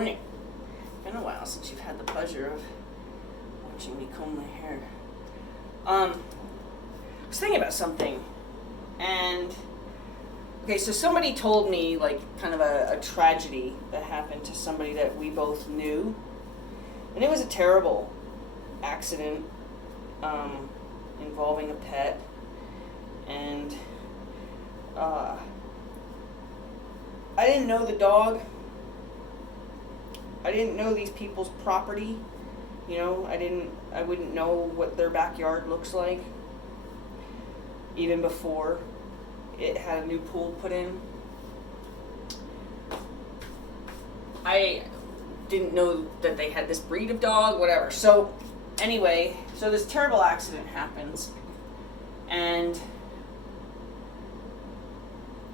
morning. It's been a while since you've had the pleasure of watching me comb my hair. I was thinking about something, and okay, so somebody told me like kind of a tragedy that happened to somebody that we both knew, and it was a terrible accident involving a pet, and I didn't know the dog. I didn't know these people's property. You know, I wouldn't know what their backyard looks like even before it had a new pool put in. I didn't know that they had this breed of dog, whatever. So anyway, so this terrible accident happens, and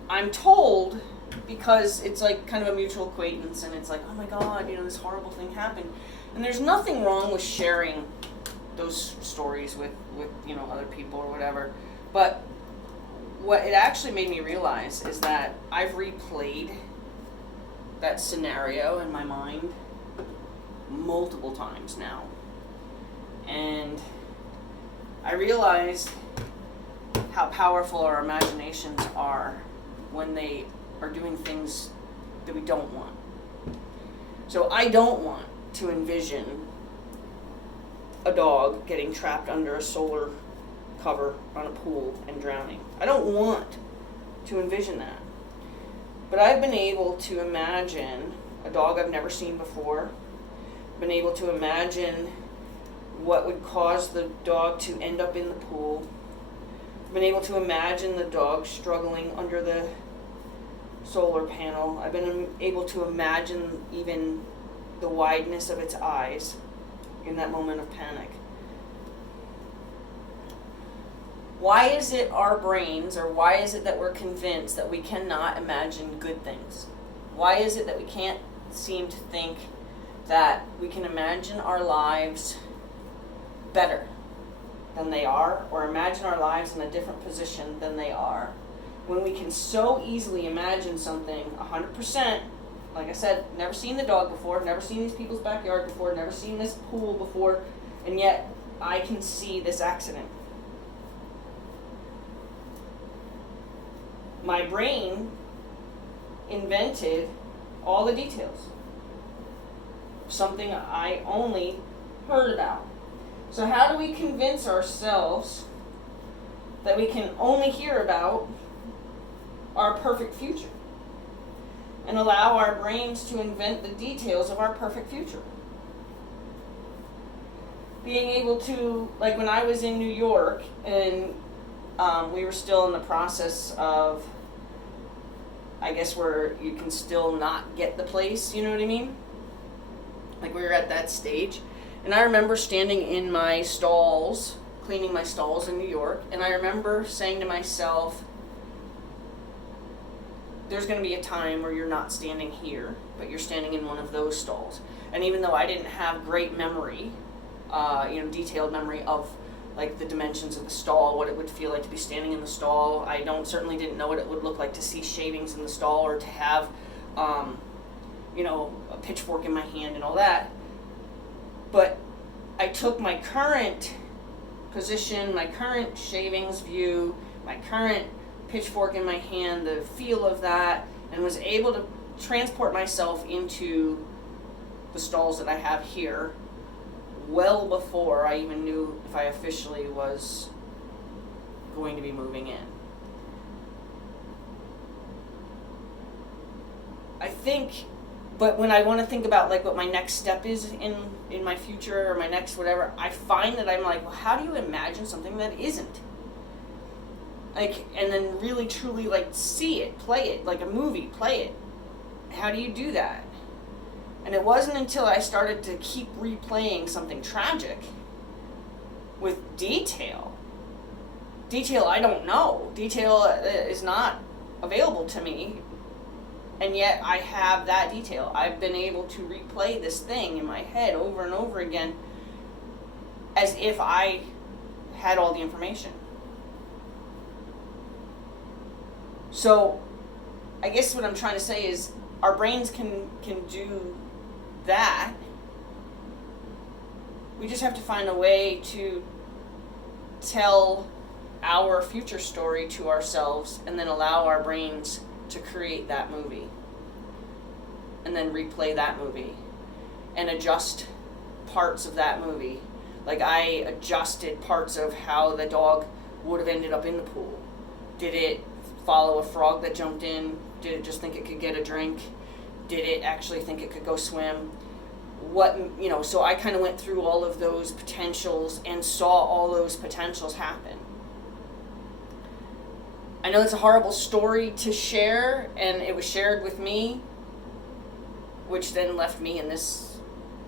I'm told, because it's like kind of a mutual acquaintance, and it's like, oh my God, you know, this horrible thing happened. And there's nothing wrong with sharing those stories with you know, other people or whatever. But what it actually made me realize is that I've replayed that scenario in my mind multiple times now. And I realized how powerful our imaginations are when they are doing things that we don't want. So I don't want to envision a dog getting trapped under a solar cover on a pool and drowning. I don't want to envision that. But I've been able to imagine a dog I've never seen before, been able to imagine what would cause the dog to end up in the pool, been able to imagine the dog struggling under the solar panel. I've been able to imagine even the wideness of its eyes in that moment of panic. Why is it our brains, or why is it that we're convinced that we cannot imagine good things? Why is it that we can't seem to think that we can imagine our lives better than they are, or imagine our lives in a different position than they are, when we can so easily imagine something 100%, like I said, never seen the dog before, never seen these people's backyard before, never seen this pool before, and yet I can see this accident. My brain invented all the details. Something I only heard about. So how do we convince ourselves that we can only hear about our perfect future and allow our brains to invent the details of our perfect future? Being able to, like when I was in New York and we were still in the process of, I guess, where you can still not get the place, you know what I mean? Like we were at that stage. And I remember standing in my stalls, cleaning my stalls in New York, and I remember saying to myself, there's going to be a time where you're not standing here, but you're standing in one of those stalls. And even though I didn't have great memory, detailed memory of like the dimensions of the stall, what it would feel like to be standing in the stall, I certainly didn't know what it would look like to see shavings in the stall, or to have, a pitchfork in my hand and all that. But I took my current position, my current shavings view, my current pitchfork in my hand, the feel of that, and was able to transport myself into the stalls that I have here well before I even knew if I officially was going to be moving in. I think, but when I want to think about like what my next step is in my future, or my next whatever, I find that I'm like, well, how do you imagine something that isn't? Like, and then really truly like see it, play it, like a movie, play it. How do you do that? And it wasn't until I started to keep replaying something tragic with detail I don't know, detail is not available to me, and yet I have that detail. I've been able to replay this thing in my head over and over again as if I had all the information. So I guess what I'm trying to say is our brains can do that, we just have to find a way to tell our future story to ourselves and then allow our brains to create that movie and then replay that movie and adjust parts of that movie. Like, I adjusted parts of how the dog would have ended up in the pool. Did it follow a frog that jumped in? Did it just think it could get a drink? Did it actually think it could go swim? So I kind of went through all of those potentials and saw all those potentials happen. I know it's a horrible story to share, and it was shared with me, which then left me in this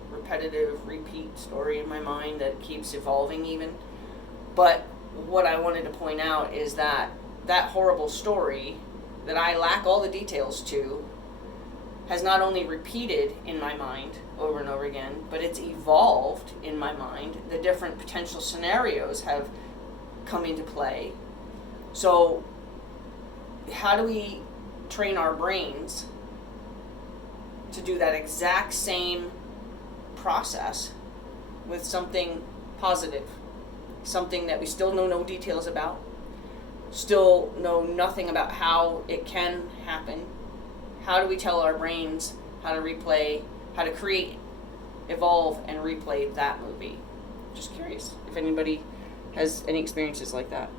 repetitive repeat story in my mind that keeps evolving even. But what I wanted to point out is that horrible story that I lack all the details to has not only repeated in my mind over and over again, but it's evolved in my mind. The different potential scenarios have come into play. So how do we train our brains to do that exact same process with something positive, something that we still know no details about, still know nothing about how it can happen? How do we tell our brains how to replay, how to create, evolve, and replay that movie? Just curious if anybody has any experiences like that.